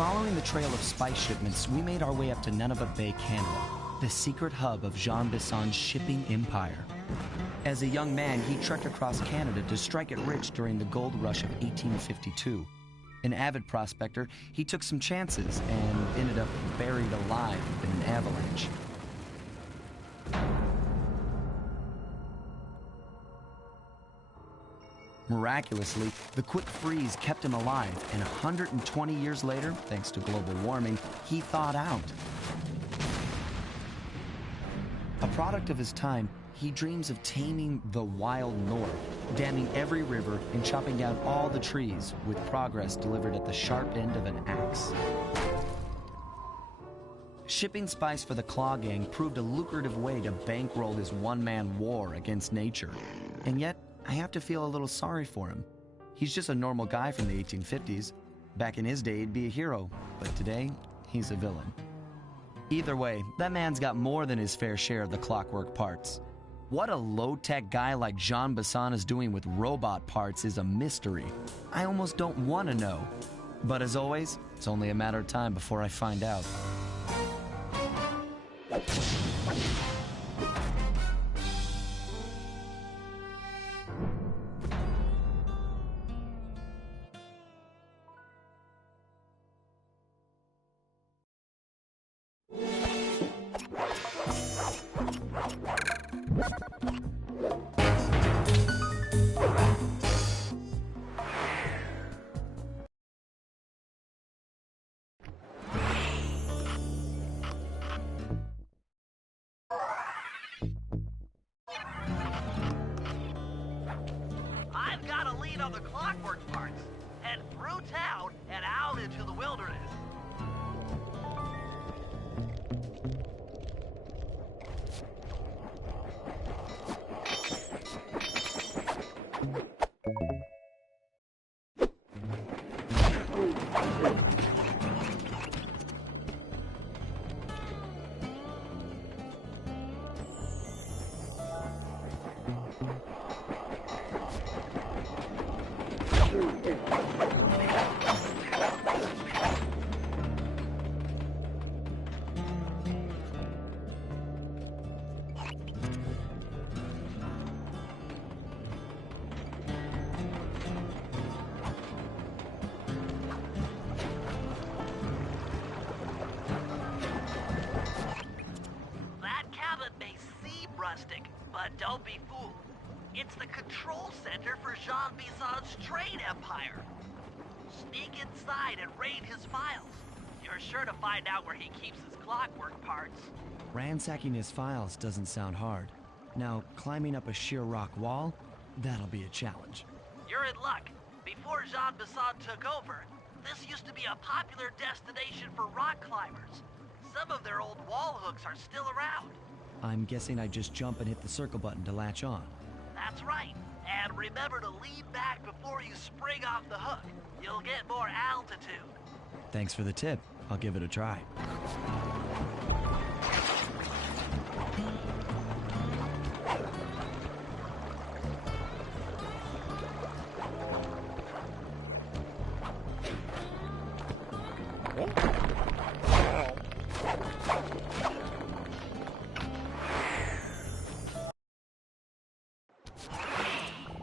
Following the trail of spice shipments, we made our way up to Nunavut Bay, Canada, the secret hub of Jean Bisson's shipping empire. As a young man, he trekked across Canada to strike it rich during the gold rush of 1852. An avid prospector, he took some chances and ended up buried alive in an avalanche. Miraculously, the quick freeze kept him alive, and 120 years later, thanks to global warming, he thawed out. A product of his time, he dreams of taming the wild north, damming every river and chopping down all the trees, with progress delivered at the sharp end of an axe. Shipping spice for the Claw Gang proved a lucrative way to bankroll his one-man war against nature. And yet, I have to feel a little sorry for him. He's just a normal guy from the 1850s. Back in his day, he'd be a hero, but today, he's a villain. Either way, that man's got more than his fair share of the clockwork parts. What a low-tech guy like Jean Bisson is doing with robot parts is a mystery. I almost don't want to know. But as always, it's only a matter of time before I find out. I've got a lead on the clockwork parts. Head through town and out into the wilderness. Rustic, but don't be fooled. It's the control center for Jean Bisson's trade empire. Sneak inside and raid his files. You're sure to find out where he keeps his clockwork parts. Ransacking his files doesn't sound hard. Now, climbing up a sheer rock wall, that'll be a challenge. You're in luck. Before Jean Bisson took over, this used to be a popular destination for rock climbers. Some of their old wall hooks are still around. I'm guessing I just jump and hit the circle button to latch on. That's right. And remember to lean back before you spring off the hook. You'll get more altitude. Thanks for the tip. I'll give it a try.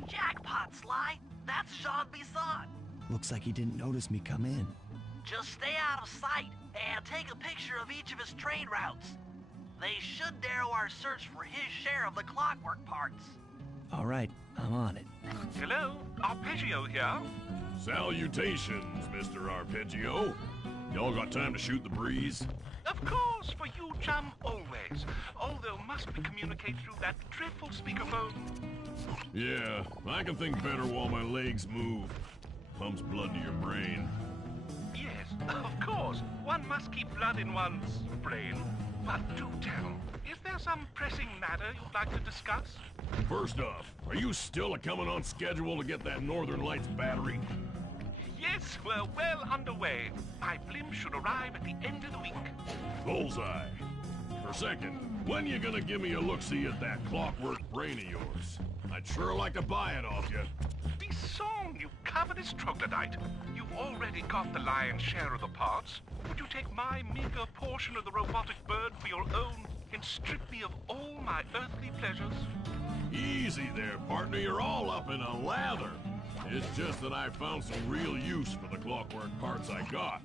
Jackpot, Sly. That's Jean Bisson. Looks like he didn't notice me come in. Just stay out of sight and take a picture of each of his trade routes. They should narrow our search for his share of the clockwork parts. All right, I'm on it. Hello, Arpeggio here. Salutations, Mr. Arpeggio. Y'all got time to shoot the breeze? Of course, for you, chum, always. Although must we communicate through that dreadful speakerphone? Yeah, I can think better while my legs move. Pumps blood to your brain. Yes, of course. One must keep blood in one's brain. But do tell, is there some pressing matter you'd like to discuss? First off, are you still coming on schedule to get that Northern Lights battery? Yes, we're well underway. My blimp should arrive at the end of the week. Bullseye. For second, when you gonna give me a look-see at that clockwork brain of yours? I'd sure like to buy it off you. Be song, you covetous troglodyte. You've already got the lion's share of the parts, would you take my meager portion of the robotic bird for your own and strip me of all my earthly pleasures? Easy there, partner. You're all up in a lather. It's just that I found some real use for the clockwork parts I got.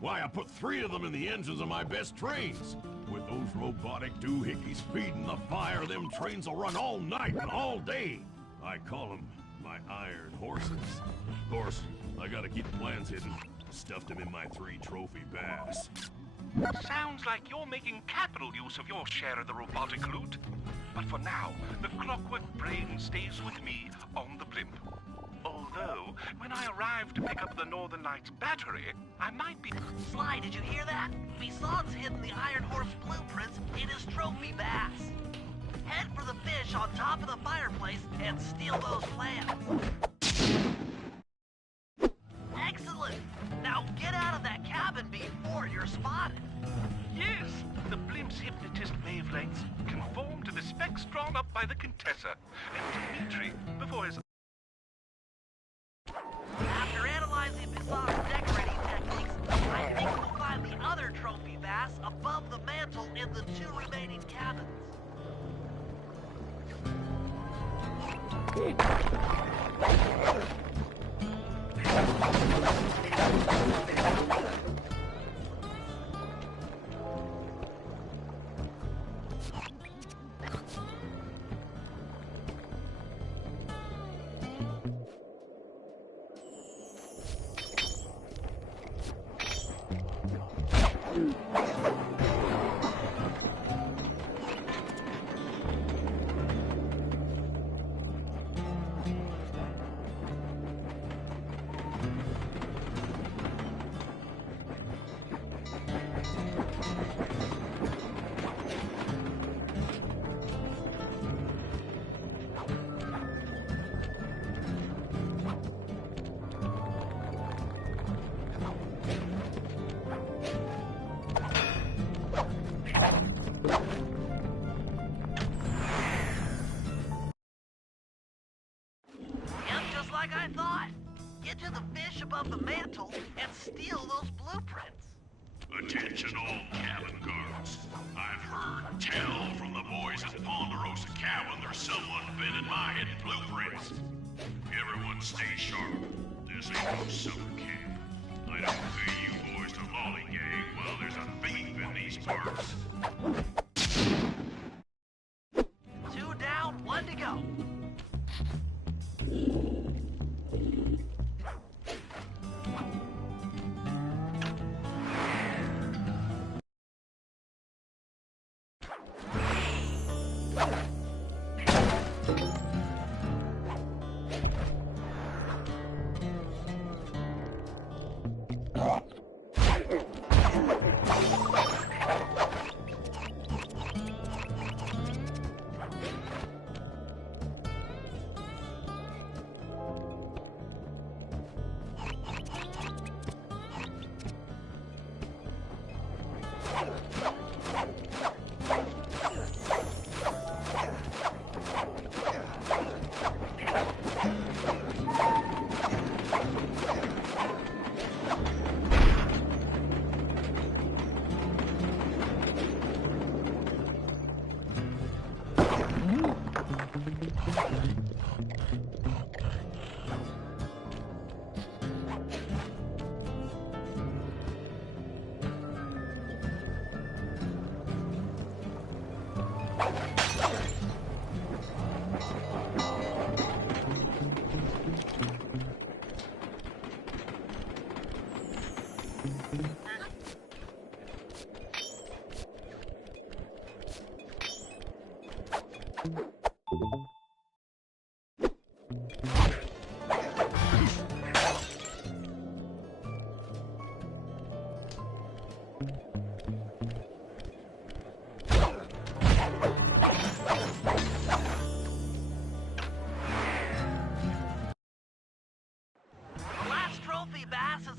Why, I put 3 of them in the engines of my best trains. With those robotic doohickeys feeding the fire, them trains will run all night and all day. I call them my iron horses. Of course, I gotta keep the plans hidden. Stuffed them in my 3 trophy bass. Sounds like you're making capital use of your share of the robotic loot. But for now, the clockwork brain stays with me on the blimp. Although, when I arrive to pick up the Northern Lights battery, I might be... Sly, did you hear that? Bison's hidden the Iron Horse blueprints in his trophy bass. Head for the fish on top of the fireplace and steal those plans. Excellent! Now get out of that cabin before you're spotted. Yes, the blimp's hypnotist wavelengths conform to the specs drawn up by the Contessa, and Dimitri, before his... After analyzing Bison's decorating techniques, I think we'll find the other trophy bass above the mantle in the 2 remaining cabins. Like I thought. Get to the fish above the mantle and steal those blueprints. Attention all cabin guards. I've heard tell from the boys at Ponderosa Cabin there's someone been in my hidden blueprints. Everyone stay sharp. This ain't no summer camp. I don't pay you boys to lollygag while there's a thief in these parts. 2 down, 1 to go.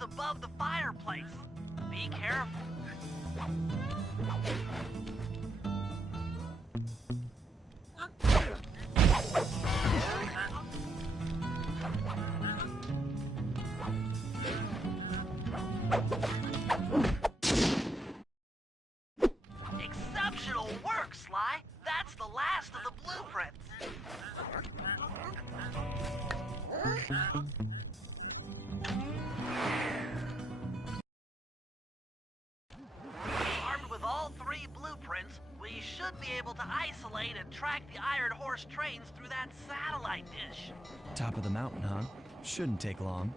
Above the fireplace. Be careful. rest of the blueprints. Armed with all 3 blueprints, we should be able to isolate and track the Iron Horse trains through that satellite dish. Top of the mountain, huh? Shouldn't take long.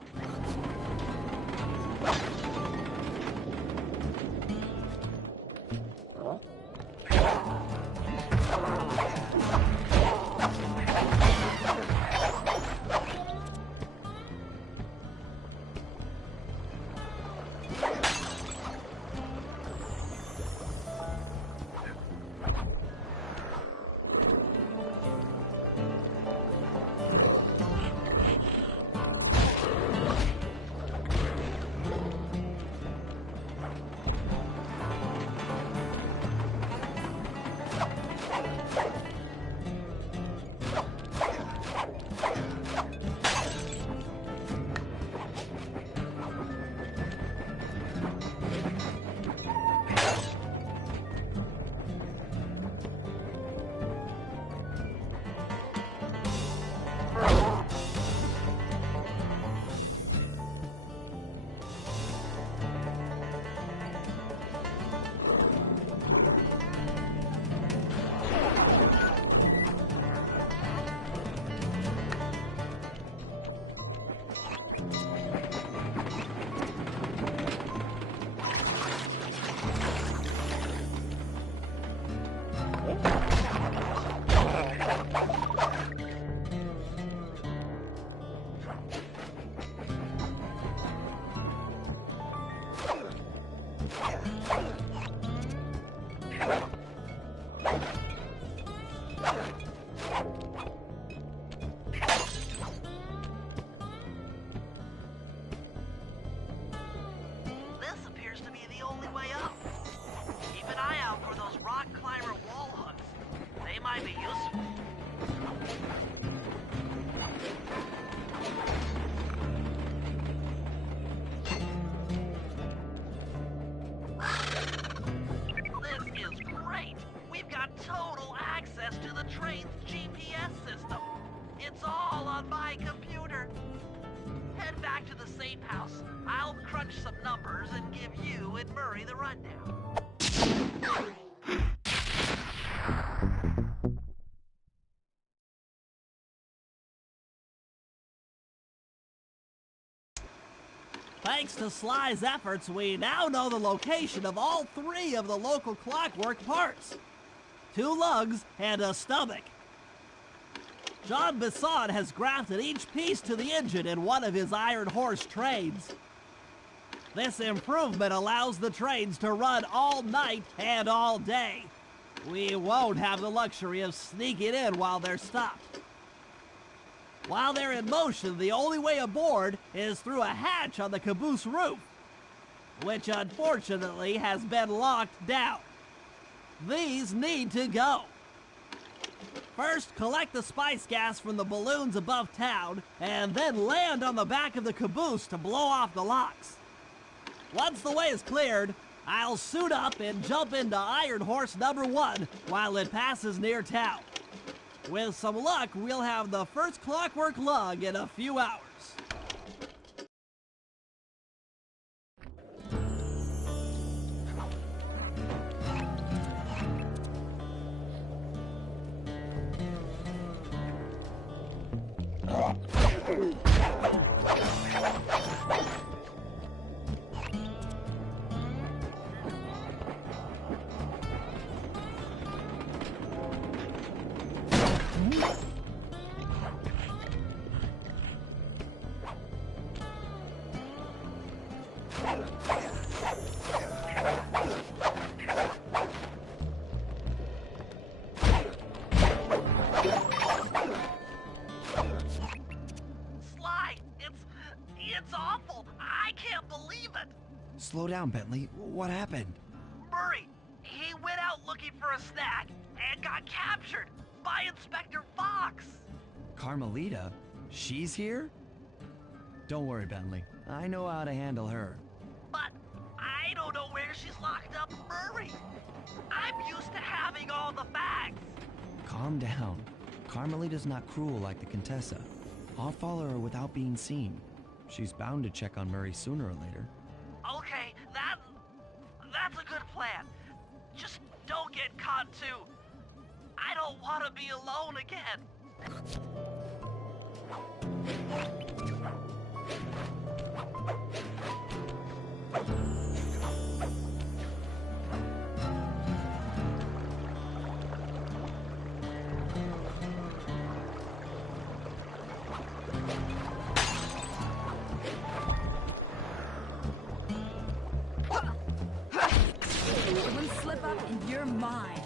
This appears to be the only way up. Keep an eye out for those rock climber wall hooks. They might be useful. This is great. We've got total access to the train's GPS system. It's all on my computer. Head back to the safe house. I'll crunch some numbers and give you and Murray the rundown. Thanks to Sly's efforts, we now know the location of all 3 of the local clockwork parts. 2 lugs and a stomach. John Bisson has grafted each piece to the engine in one of his Iron Horse trains. This improvement allows the trains to run all night and all day. We won't have the luxury of sneaking in while they're stopped. While they're in motion, the only way aboard is through a hatch on the caboose roof, which unfortunately has been locked down. These need to go. First, collect the spice gas from the balloons above town, and then land on the back of the caboose to blow off the locks. Once the way is cleared, I'll suit up and jump into Iron Horse number 1 while it passes near town. With some luck, we'll have the first clockwork lug in a few hours. It's awful. I can't believe it. Slow down, Bentley. What happened? Murray, he went out looking for a snack and got captured by Inspector Fox. Carmelita? She's here? Don't worry, Bentley. I know how to handle her. But I don't know where she's locked up Murray. I'm used to having all the facts. Calm down. Carmelita's not cruel like the Contessa. I'll follow her without being seen. She's bound to check on Murray sooner or later. Okay, that's a good plan. Just don't get caught too. I don't want to be alone again. One slip up and you're mine.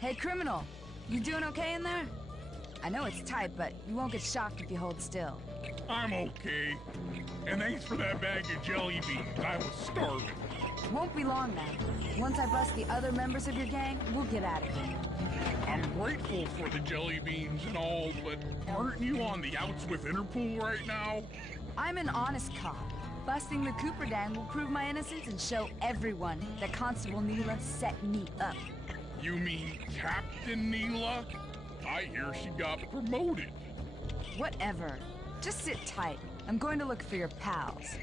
Hey, criminal, you doing okay in there? I know it's tight, but you won't get shocked if you hold still. I'm okay. And thanks for that bag of jelly beans. I was starving. Won't be long now. Once I bust the other members of your gang, we'll get out of here. I'm grateful for the jelly beans and all, but aren't you on the outs with Interpol right now? I'm an honest cop. Busting the Cooper gang will prove my innocence and show everyone that Constable Neela set me up. You mean Captain Neela? I hear she got promoted. Whatever. Just sit tight. I'm going to look for your pals.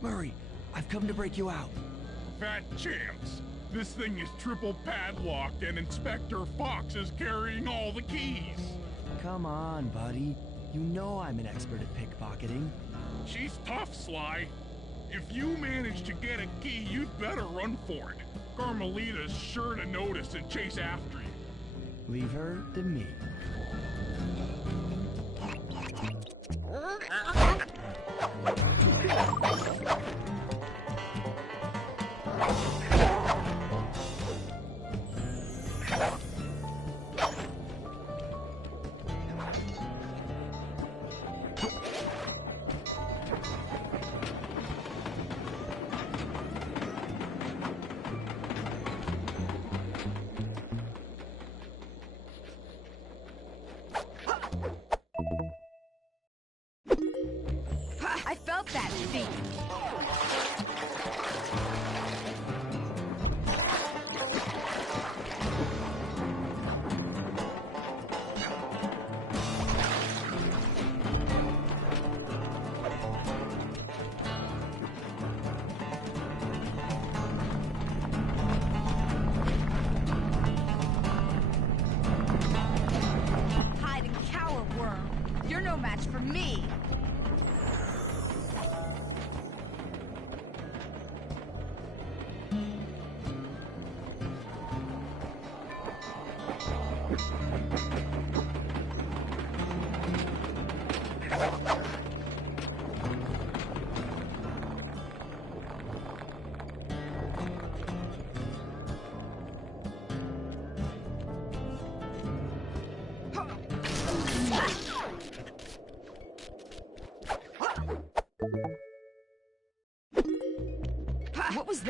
Murray, I've come to break you out. Fat chance. This thing is triple padlocked and Inspector Fox is carrying all the keys. Come on, buddy. You know I'm an expert at pickpocketing. She's tough, Sly. If you manage to get a key, you'd better run for it. Carmelita's sure to notice and chase after you. Leave her to me.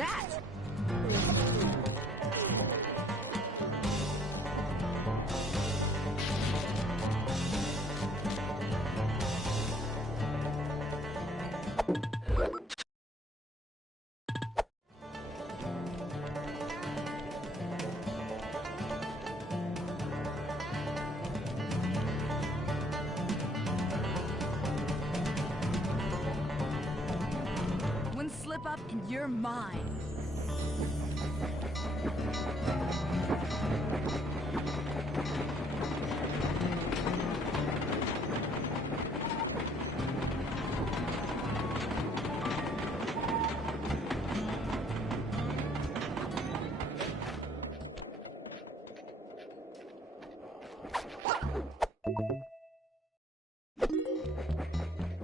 that? One slip up and you're mine.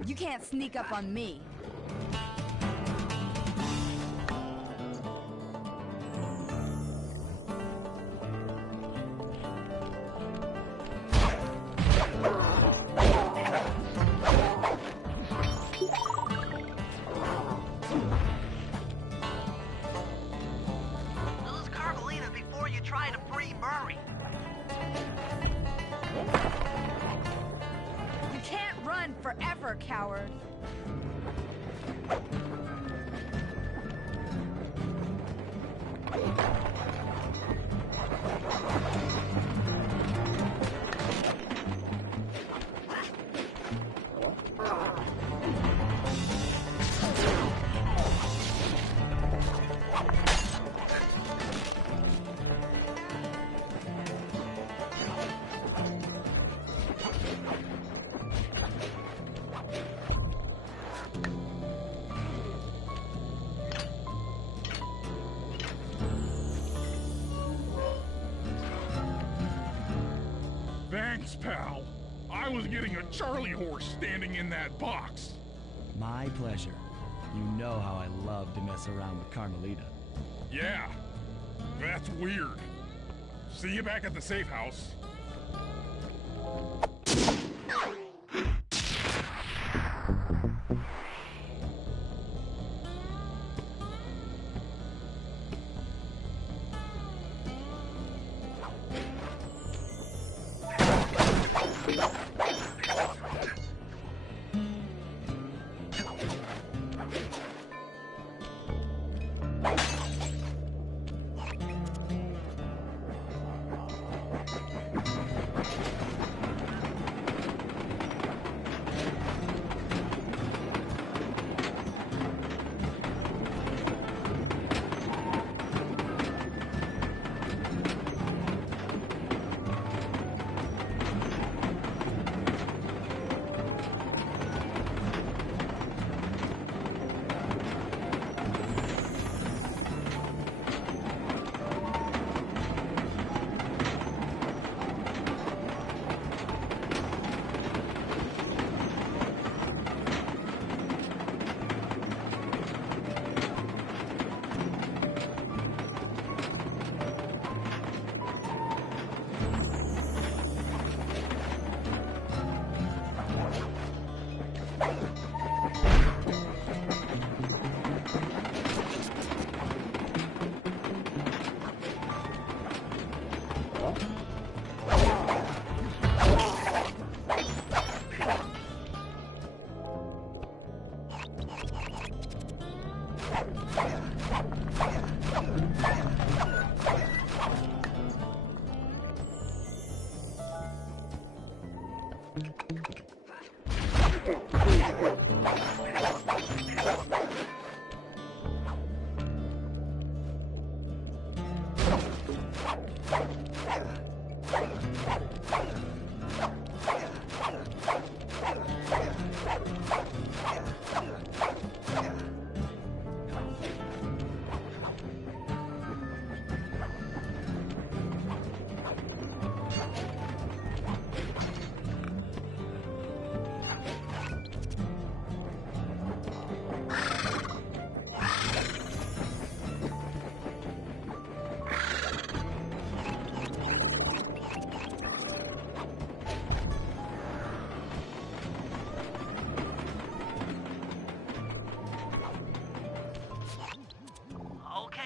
You can't sneak up on me. Lose Carmelita before you try to free Murray. You can't run forever, coward. Thanks, pal. I was getting a Charlie horse standing in that box. My pleasure. You know how I love to mess around with Carmelita. Yeah, that's weird. See you back at the safe house.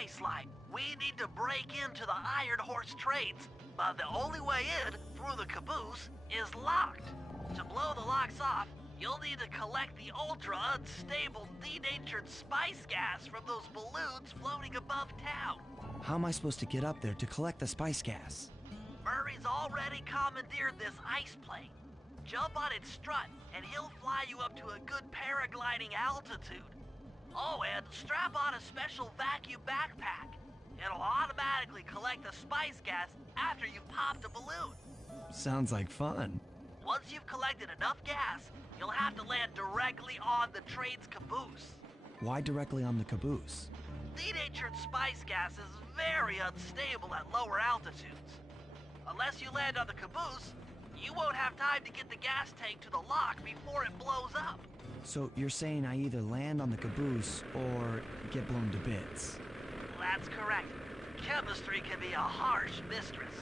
Okay, Sly, we need to break into the Iron Horse trades, but the only way in, through the caboose, is locked. To blow the locks off, you'll need to collect the ultra-unstable, denatured spice gas from those balloons floating above town. How am I supposed to get up there to collect the spice gas? Murray's already commandeered this ice plane. Jump on its strut, and he'll fly you up to a good paragliding altitude. Oh, and strap on a special vacuum backpack. It'll automatically collect the spice gas after you've popped a balloon. Sounds like fun. Once you've collected enough gas, you'll have to land directly on the train's caboose. Why directly on the caboose? Denatured spice gas is very unstable at lower altitudes. Unless you land on the caboose, you won't have time to get the gas tank to the lock before it blows up. So you're saying I either land on the caboose or get blown to bits? That's correct. Chemistry can be a harsh mistress.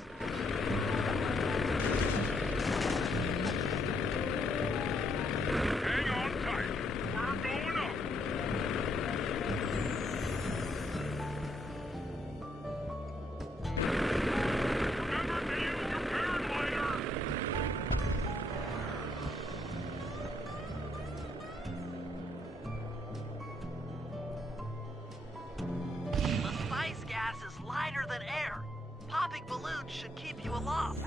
Hang on tight. We're going up. Remember to use your paraglider. The spice gas is lighter than air. Popping balloons should keep you aloft.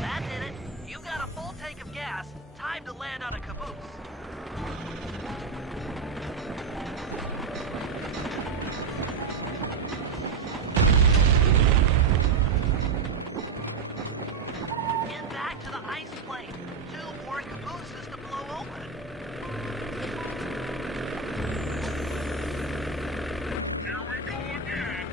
That did it. You've got a full tank of gas. Time to land on a caboose. Get back to the ice plane. 2 more cabooses to blow open. Here we go again.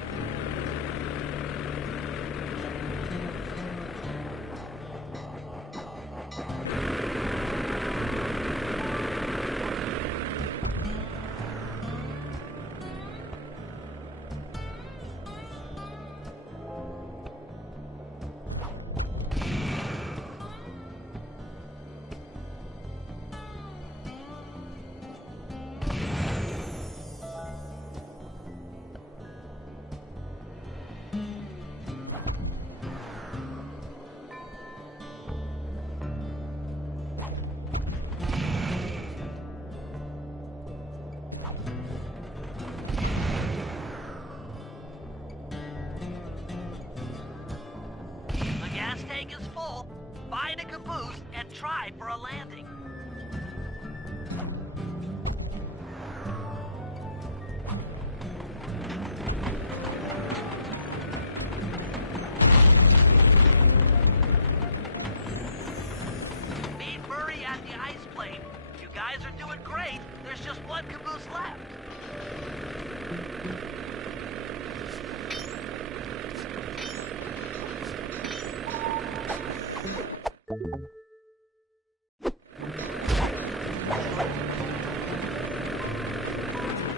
The gas tank is full. Find a caboose and try for a landing. Meet Murray at the ice plane. You guys are doing great. There's just one caboose left.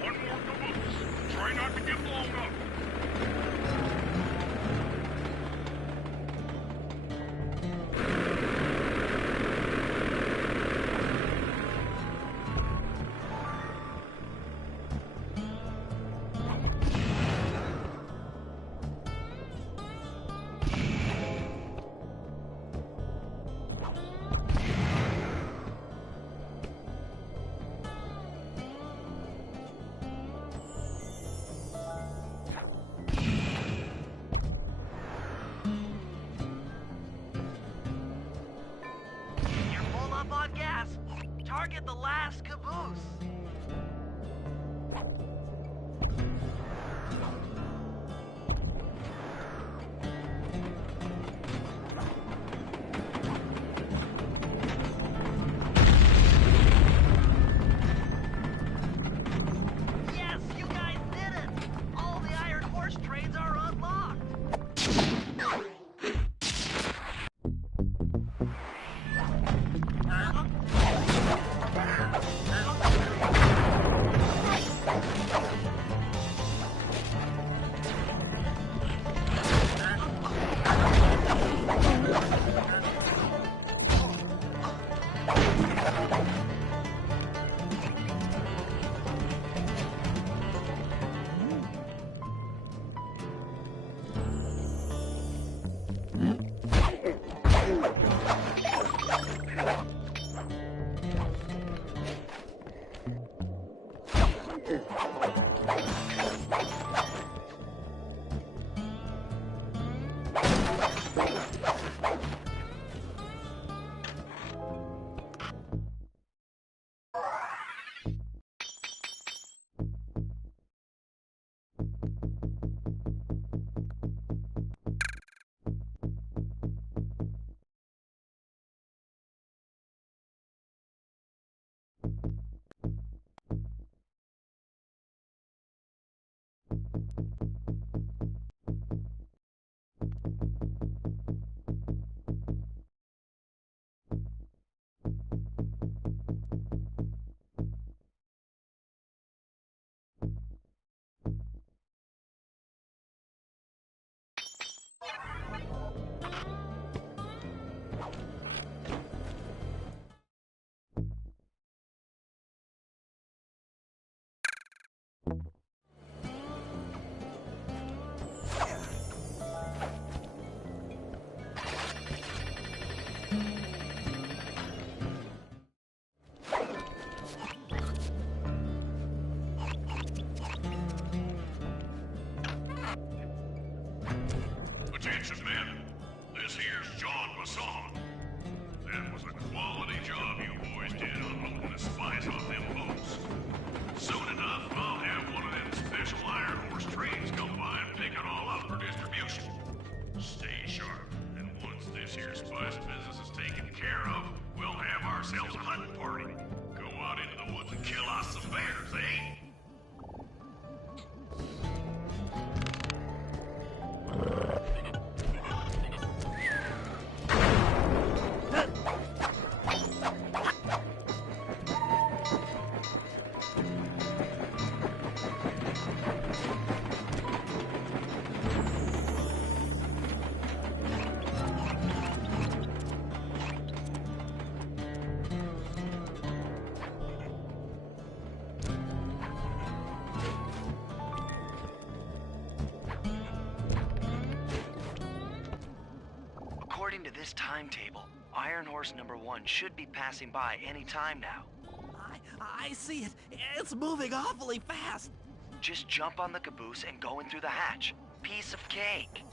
One more caboose. Try not to get blown up. Target the last caboose. Yes, you guys did it! All the Iron Horse trains are unlocked! Attention, men. This here's John Masson. That was a quality job you boys did unloading the spies off them boats. Soon enough, I'll have one of them special Iron Horse trains come by and pick it all up for distribution. Stay sharp, and once this here spice business is taken care of, we'll have ourselves a hunting party. Go out into the woods and kill us some bears, eh? According to this timetable, Iron Horse number 1 should be passing by any time now. I see it. It's moving awfully fast. Just jump on the caboose and go in through the hatch. Piece of cake.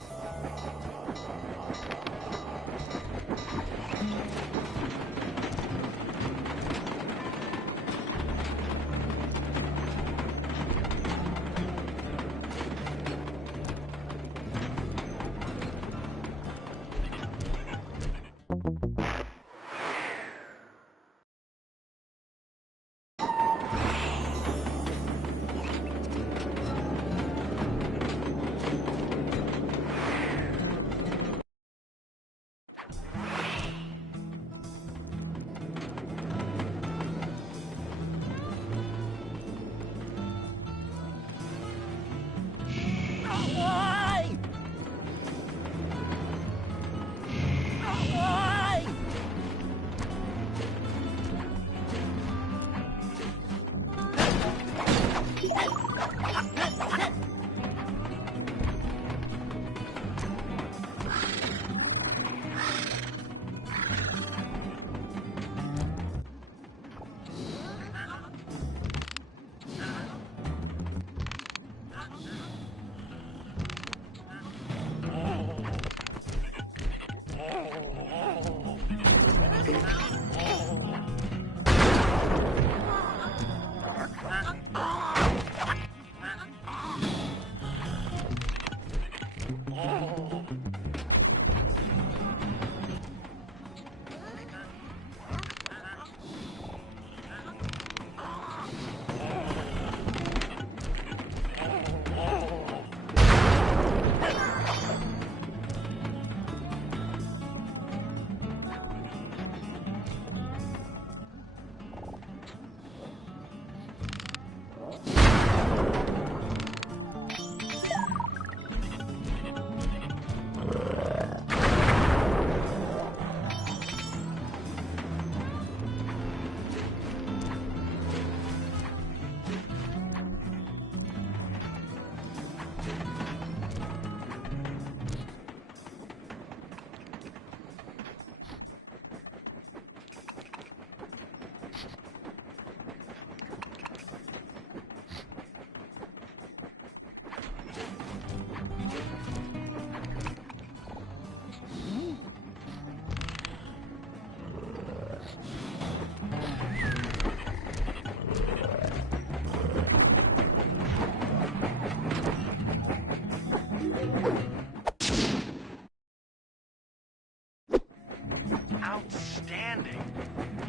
Outstanding.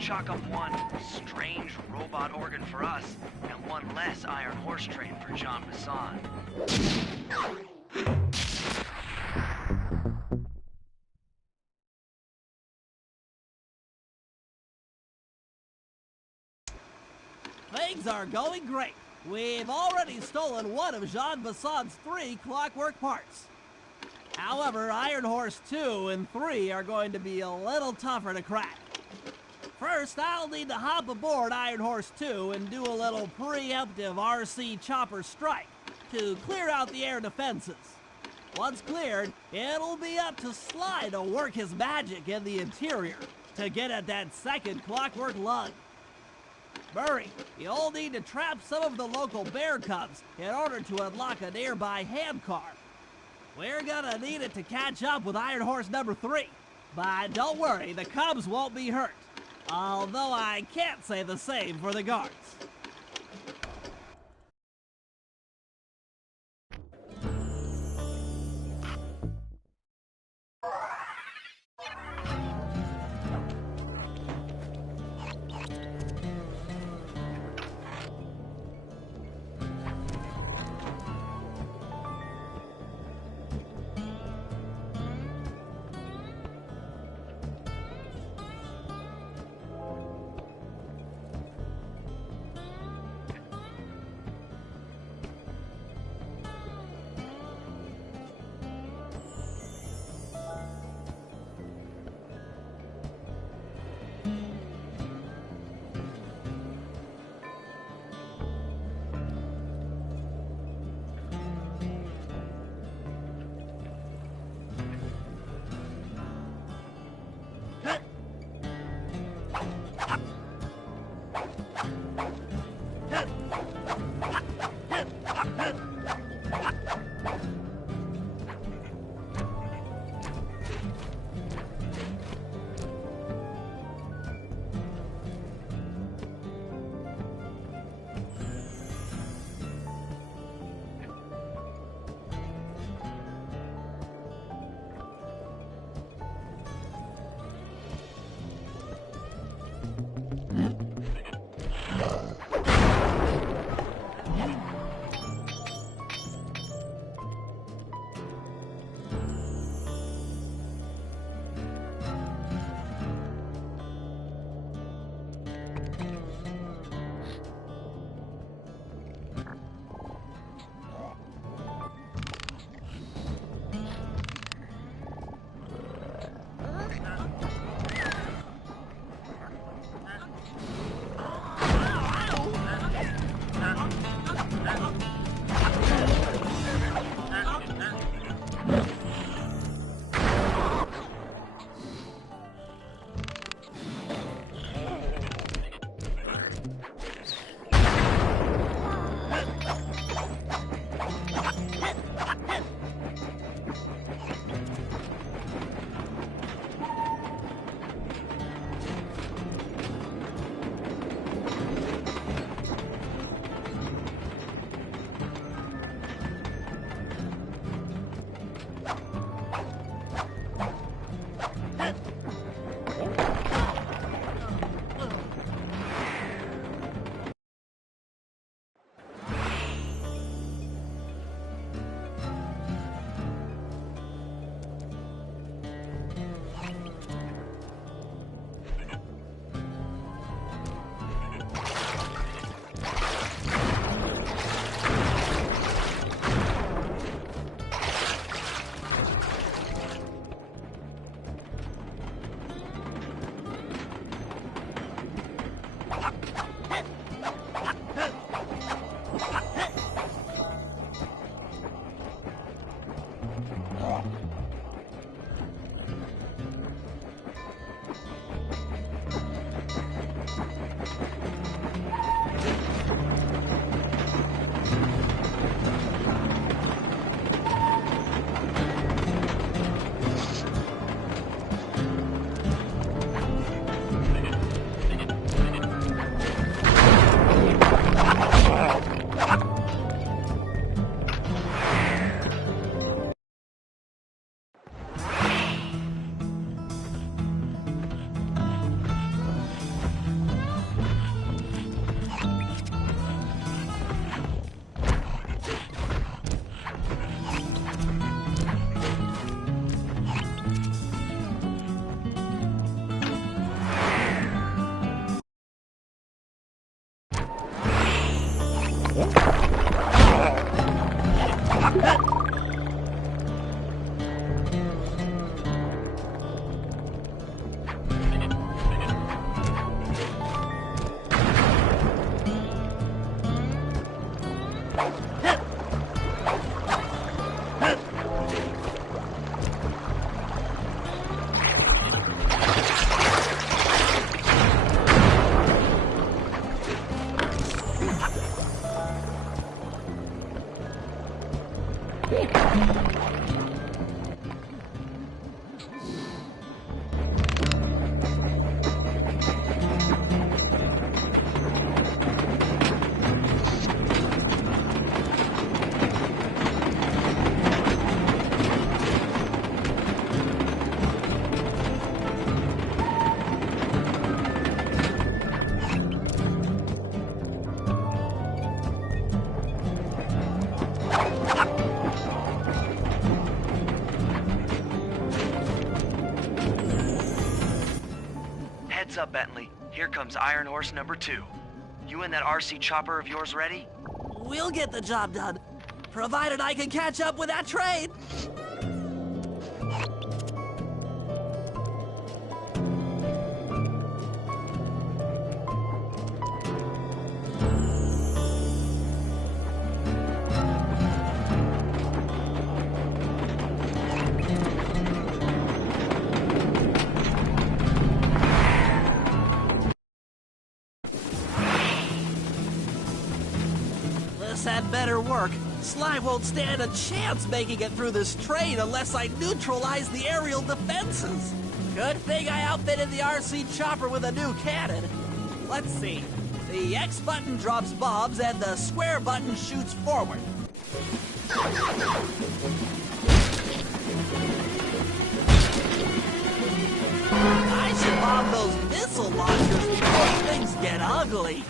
Chalk up one strange robot organ for us, and one less Iron Horse train for Jean Bisson. Things are going great. We've already stolen one of Jean Bisson's 3 clockwork parts. However, Iron Horse 2 and 3 are going to be a little tougher to crack. First, I'll need to hop aboard Iron Horse 2 and do a little preemptive RC chopper strike to clear out the air defenses. Once cleared, it'll be up to Sly to work his magic in the interior to get at that second clockwork lug. Murray, you'll need to trap some of the local bear cubs in order to unlock a nearby handcar. We're gonna need it to catch up with Iron Horse number 3. But don't worry, the cubs won't be hurt. Although I can't say the same for the guards. comes Iron Horse number 2. You and that RC chopper of yours ready? We'll get the job done, provided I can catch up with that train. This had better work. Sly won't stand a chance making it through this train unless I neutralize the aerial defenses. Good thing I outfitted the RC chopper with a new cannon. Let's see. The X button drops bombs and the square button shoots forward. I should bomb those missile launchers before things get ugly.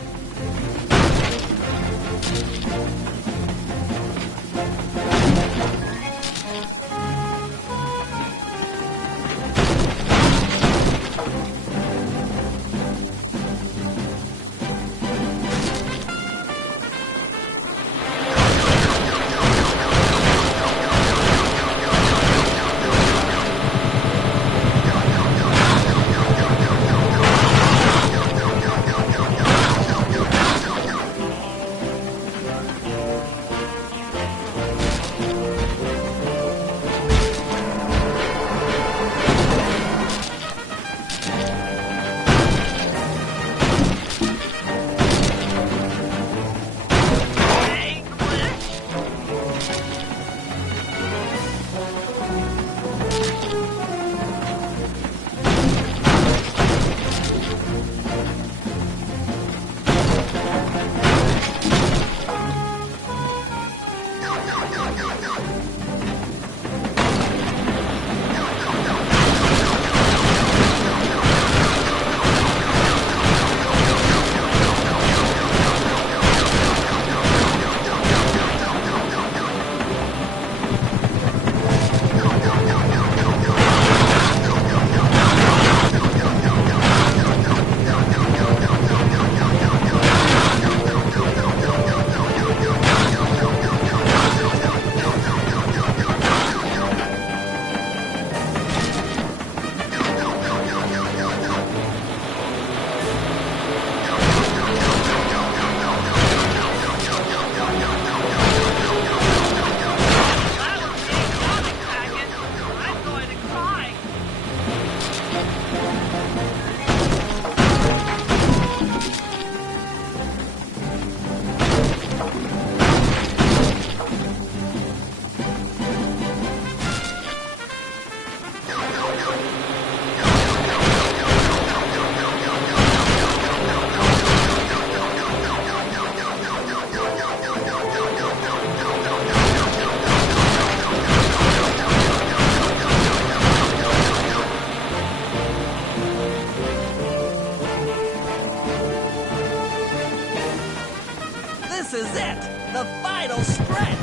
This is it! The final stretch!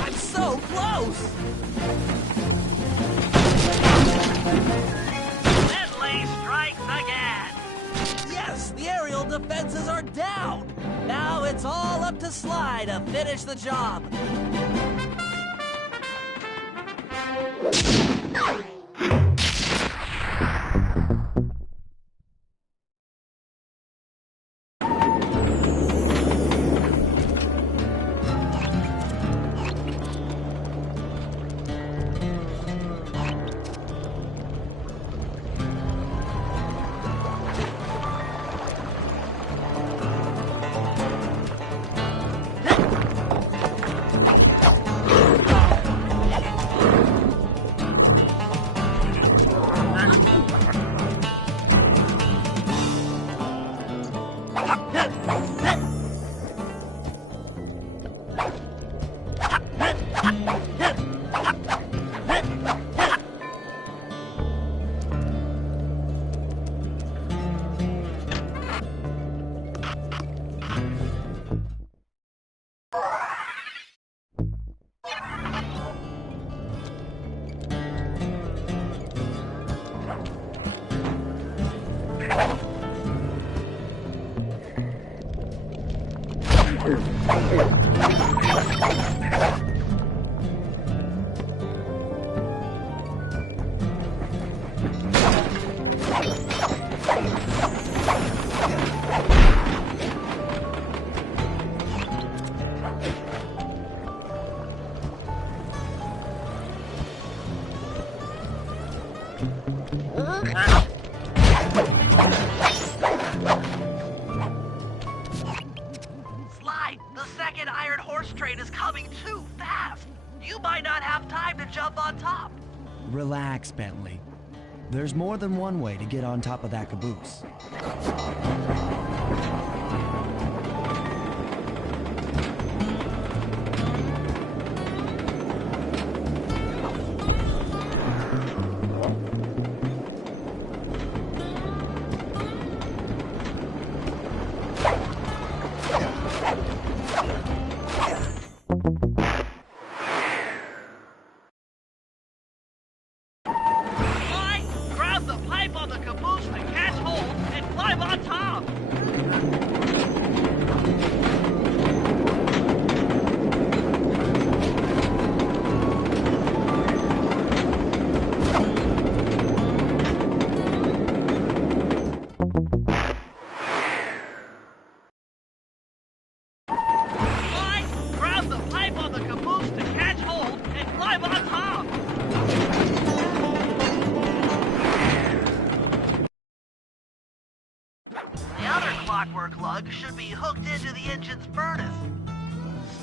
I'm so close! Bentley strikes again! Yes, the aerial defenses are down! Now it's all up to Sly to finish the job. Sly, the second iron horse train is coming too fast. You might not have time to jump on top. Relax, Bentley. There's more than one way to get on top of that caboose. Sly, grab the pipe on the caboose to catch hold and climb on top. Sly, grab the pipe on the caboose to catch hold and climb on top. The other clockwork lug should be hooked into the engine's furnace.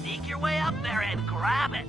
Sneak your way up there and grab it.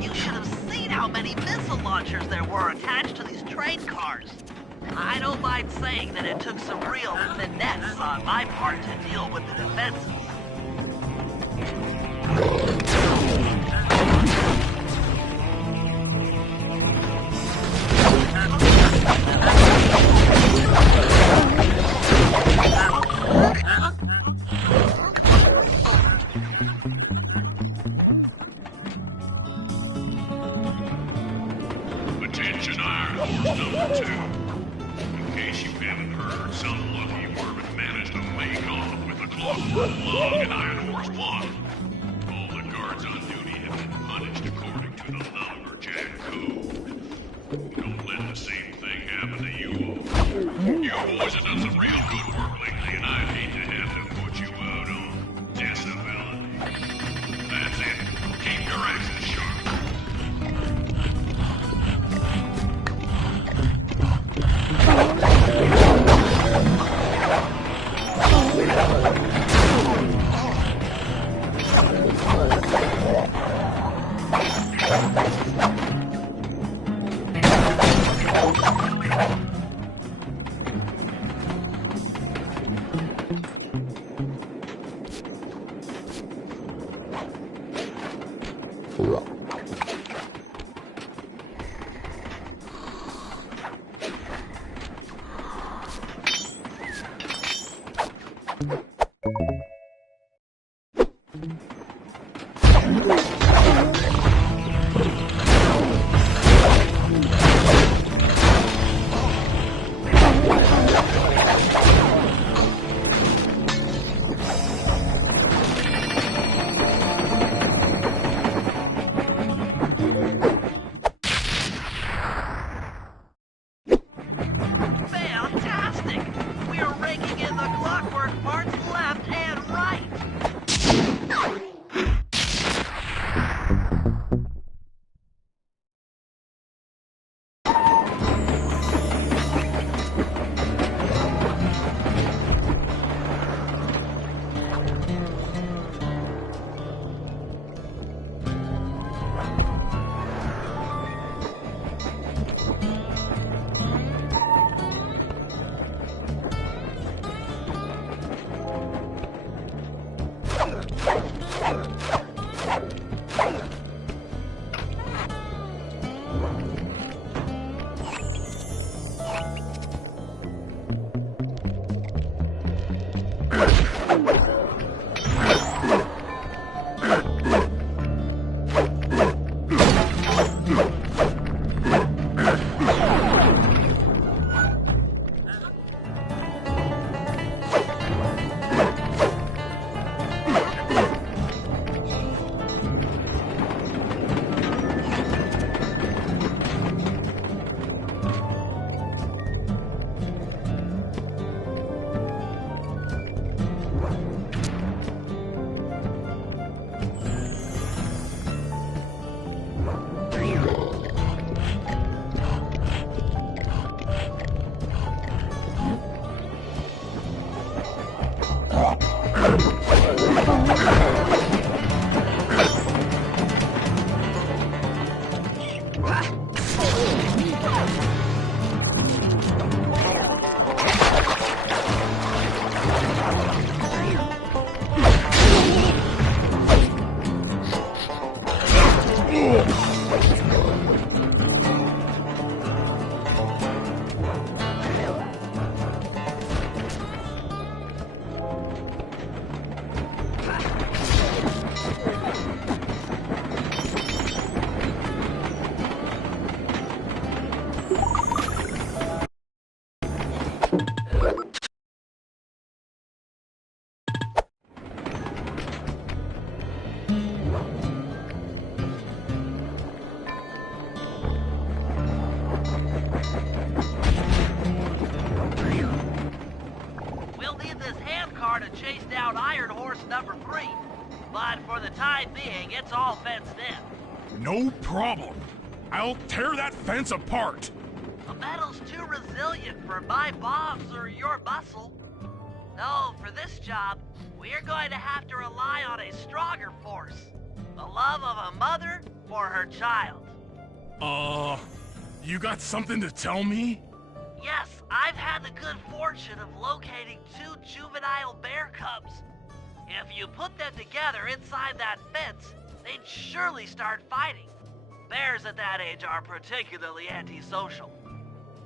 You should have seen how many missile launchers there were attached to these train cars. I don't mind saying that it took some real finesse on my part to deal with the defenses. Attention Iron Horse number 2. In case you haven't heard, some lucky worm managed to make off with the clockwork lug and Iron Horse 1. All the guards on duty have been punished according to the Lumberjack Code. Don't let the same thing happen to you all. You boys have done some real good work lately, and I'd hate to have to put you out on disability. That's it. Keep your axes sharp. Fantastic! We're raking in the clockwork parts left and right! We'll need this handcar to chase down Iron Horse number 3. But for the time being, it's all fenced in. No problem. I'll tear that fence apart. The metal's too resilient for my bombs or your muscle. No, for this job, we're going to have to rely on a stronger force. The love of a mother for her child. You got something to tell me? Yes, I've had the good fortune of locating 2 juvenile bear cubs. If you put them together inside that fence, they'd surely start fighting. Bears at that age are particularly antisocial.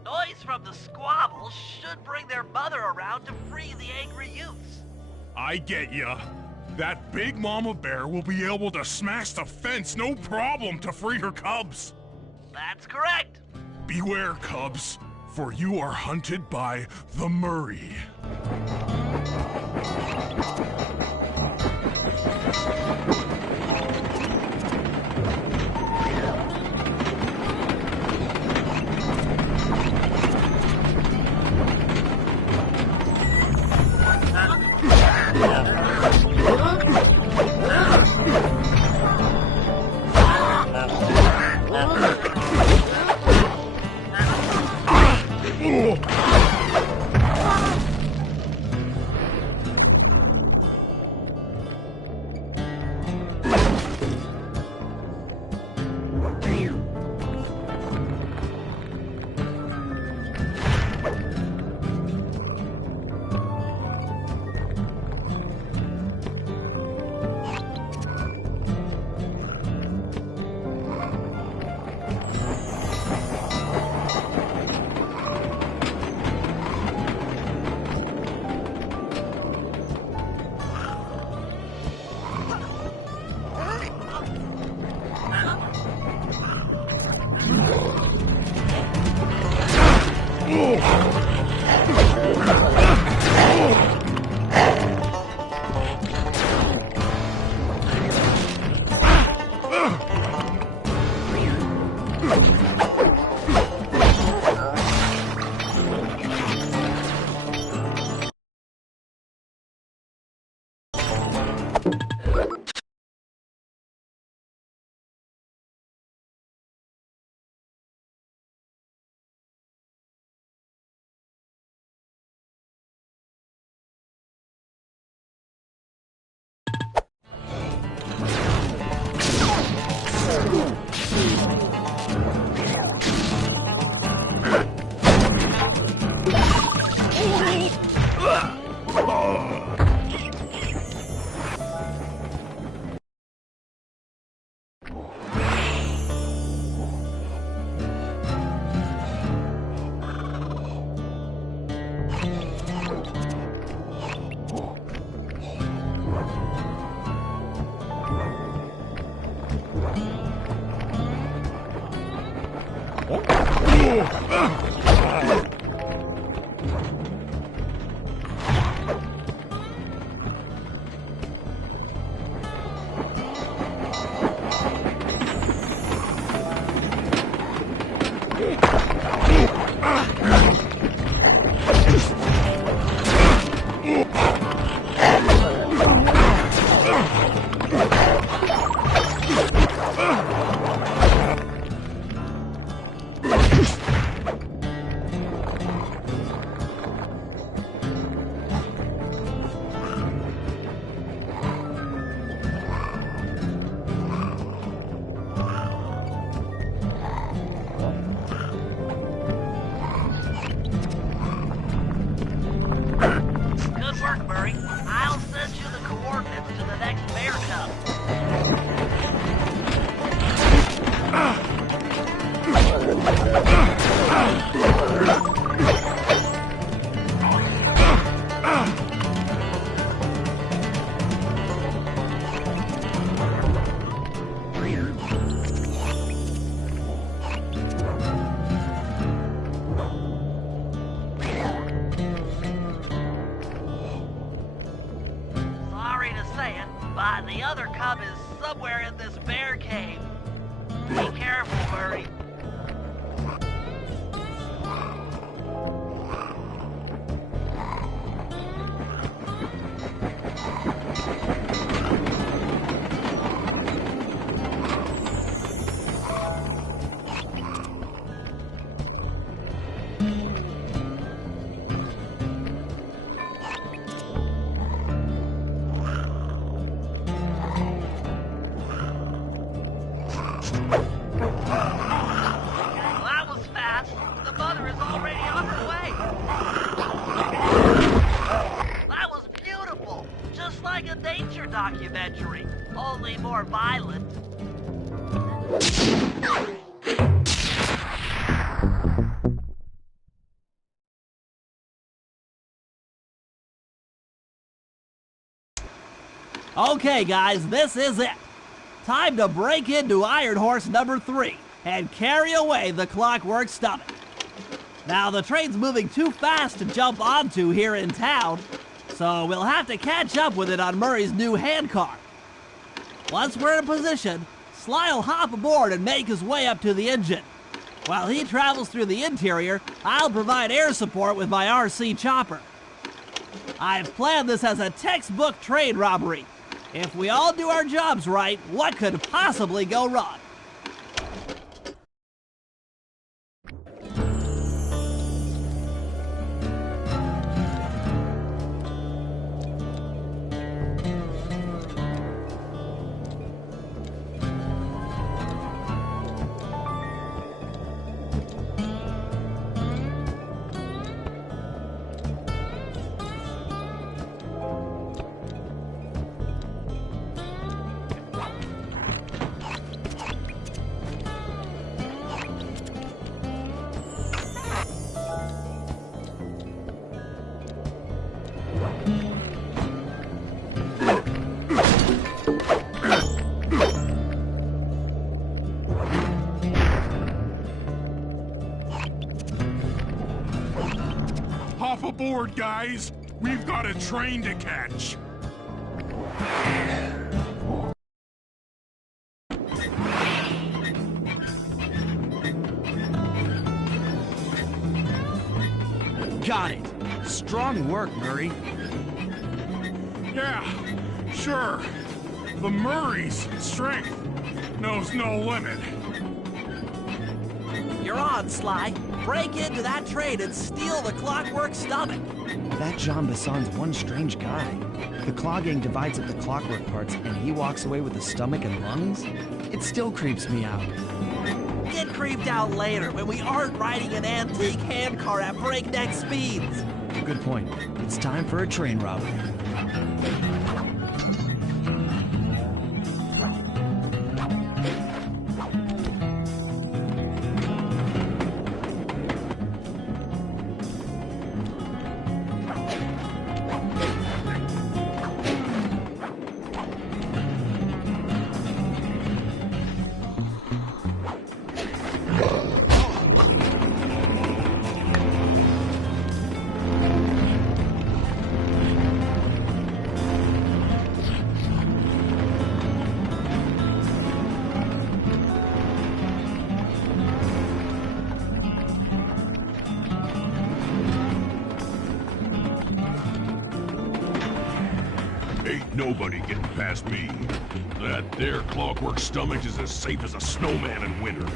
Noise from the squabbles should bring their mother around to free the angry youths. I get ya. That big mama bear will be able to smash the fence no problem to free her cubs. That's correct. Beware, cubs, for you are hunted by the Murray. Good work, Murray. I'll send you the coordinates to the next bear cub. Sorry to say it, but the other cub is somewhere in this bear cave. Be careful, Murray. That was fast. The mother is already on her way. That was beautiful. Just like a nature documentary, only more violent. Okay, guys, this is it. Time to break into Iron Horse number 3 and carry away the Clockwork Stomach. Now, the train's moving too fast to jump onto here in town, so we'll have to catch up with it on Murray's new handcar. Once we're in position, Sly'll hop aboard and make his way up to the engine. While he travels through the interior, I'll provide air support with my RC chopper. I've planned this as a textbook train robbery. If we all do our jobs right, what could possibly go wrong? Hop aboard, guys. We've got a train to catch. Got it. Strong work, Murray. Yeah, sure. The Murray's strength knows no limit. You're on, Sly. Break into that train and steal the Clockwork Stomach. That Jean Besson's one strange guy. The Claw Gang divides up the clockwork parts and he walks away with the stomach and lungs? It still creeps me out. Get creeped out later when we aren't riding an antique handcar at breakneck speeds. Good point. It's time for a train robbery. Ain't nobody getting past me. That there Clockwork Stomach is as safe as a snowman in winter.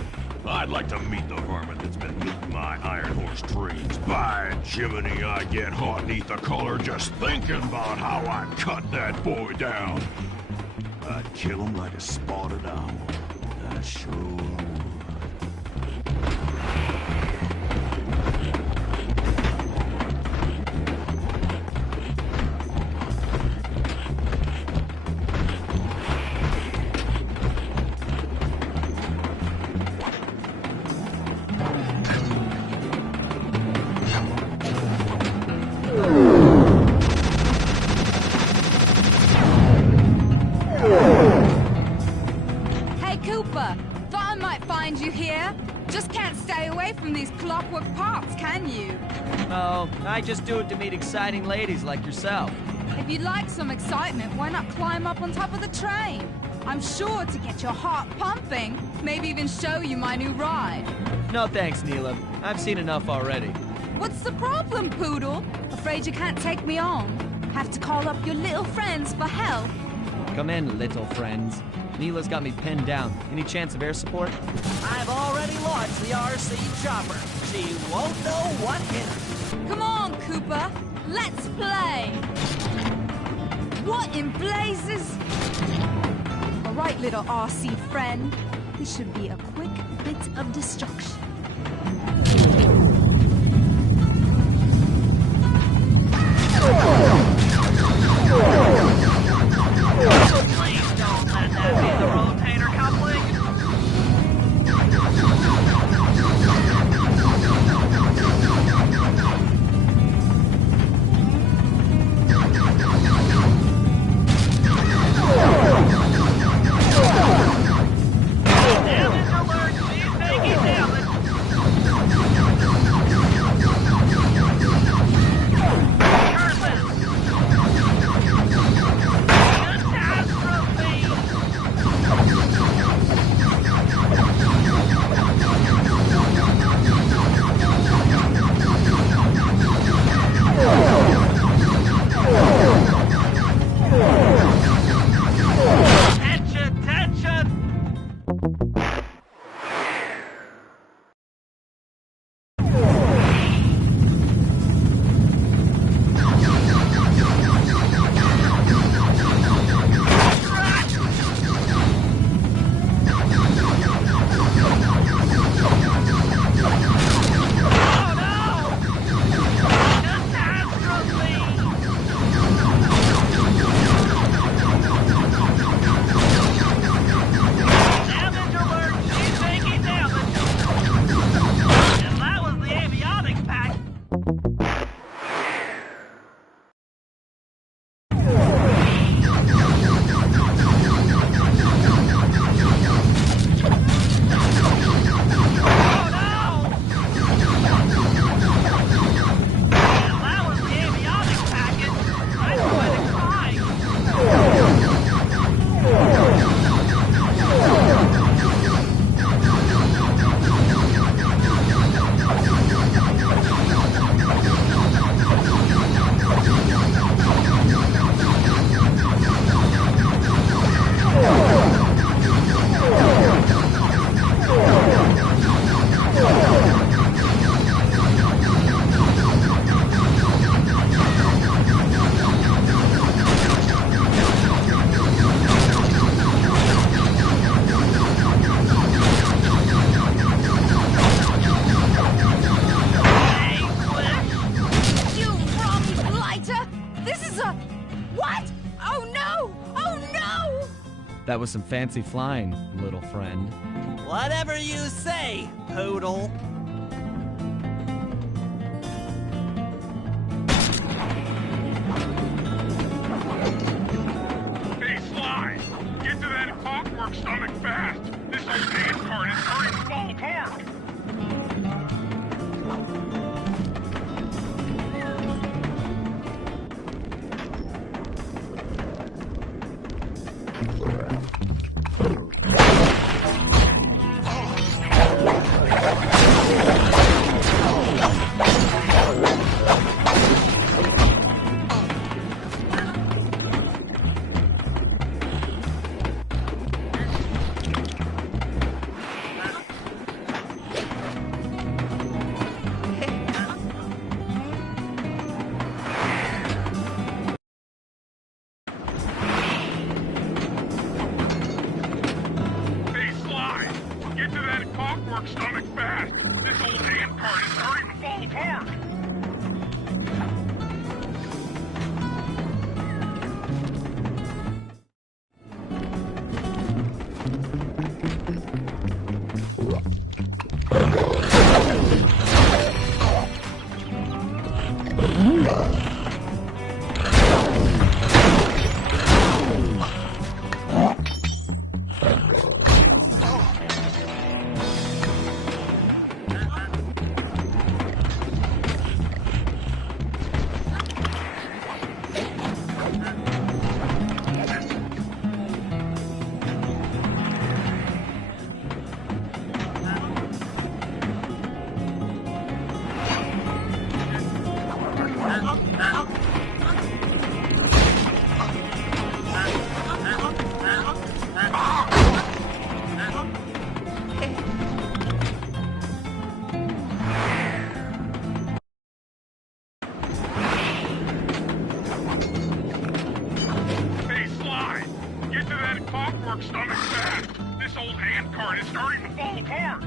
I'd like to meet the varmint that's been looting my Iron Horse trains. By Jiminy, I get hot neath the collar just thinking about how I'd cut that boy down. I'd kill him like a spotted owl. I sure would. Hey, Cooper. Thought I might find you here. Just can't stay away from these clockwork parts, can you? Oh, I just do it to meet exciting ladies like yourself. If you'd like some excitement, why not climb up on top of the train? I'm sure to get your heart pumping. Maybe even show you my new ride. No thanks, Neela. I've seen enough already. What's the problem, Poodle? Afraid you can't take me on? Have to call up your little friends for help? Come in, little friends. Neela's got me pinned down. Any chance of air support? I've already launched the RC chopper. She won't know what hit her. Come on, Cooper. Let's play. What in blazes? All right, little RC friend. This should be a quick bit of destruction. Please don't let that be the rotator coupling. Damage alert! She's taking damage! That was some fancy flying, little friend. Whatever you say, Poodle. Hey, Sly! Get to that clockwork stomach fast! This old hand cart is starting to fall apart! Stomach fast! This old hand cart is starting to fall apart! Stomach fast! This old hand cart is starting to fall apart!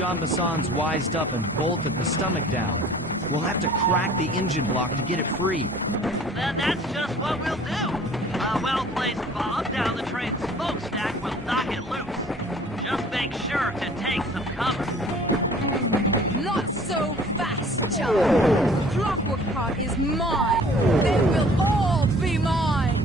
John Basson's wised up and bolted the stomach down. We'll have to crack the engine block to get it free. Then that's just what we'll do. A well-placed bomb down the train's smokestack will knock it loose. Just make sure to take some cover. Not so fast, John. The clockwork part is mine. They will all be mine.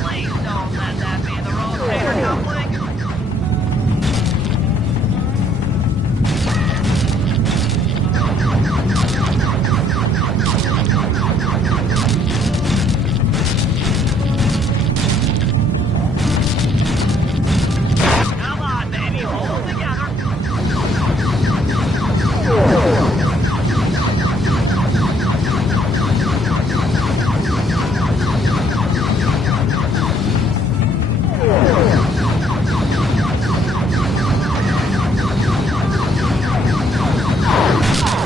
Please don't let that be the rotator coupling. Come on, baby, hold together.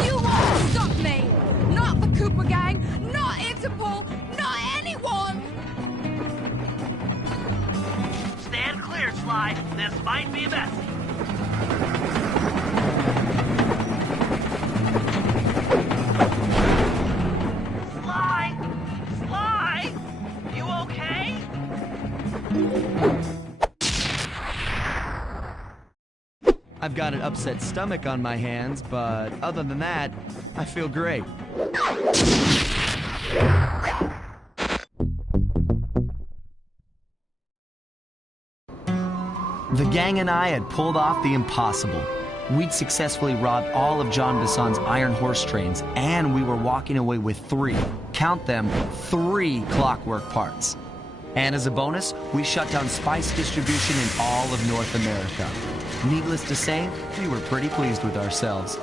You won't stop me. Not the Cooper Gang, not Interpol, not anyone. Stand clear, Sly. This might be messy. Sly! Sly! You okay? I've got an upset stomach on my hands, but other than that, I feel great. The gang and I had pulled off the impossible. We'd successfully robbed all of John Basson's iron horse trains, and we were walking away with 3, count them, 3 clockwork parts. And as a bonus, we shut down spice distribution in all of North America. Needless to say, we were pretty pleased with ourselves.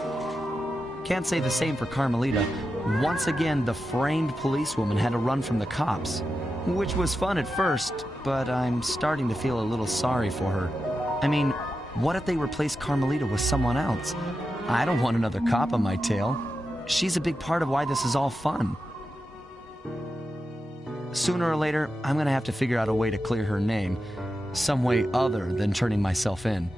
Can't say the same for Carmelita. Once again, the framed policewoman had to run from the cops, which was fun at first, but I'm starting to feel a little sorry for her. I mean, what if they replaced Carmelita with someone else? I don't want another cop on my tail. She's a big part of why this is all fun. Sooner or later, I'm gonna have to figure out a way to clear her name, some way other than turning myself in.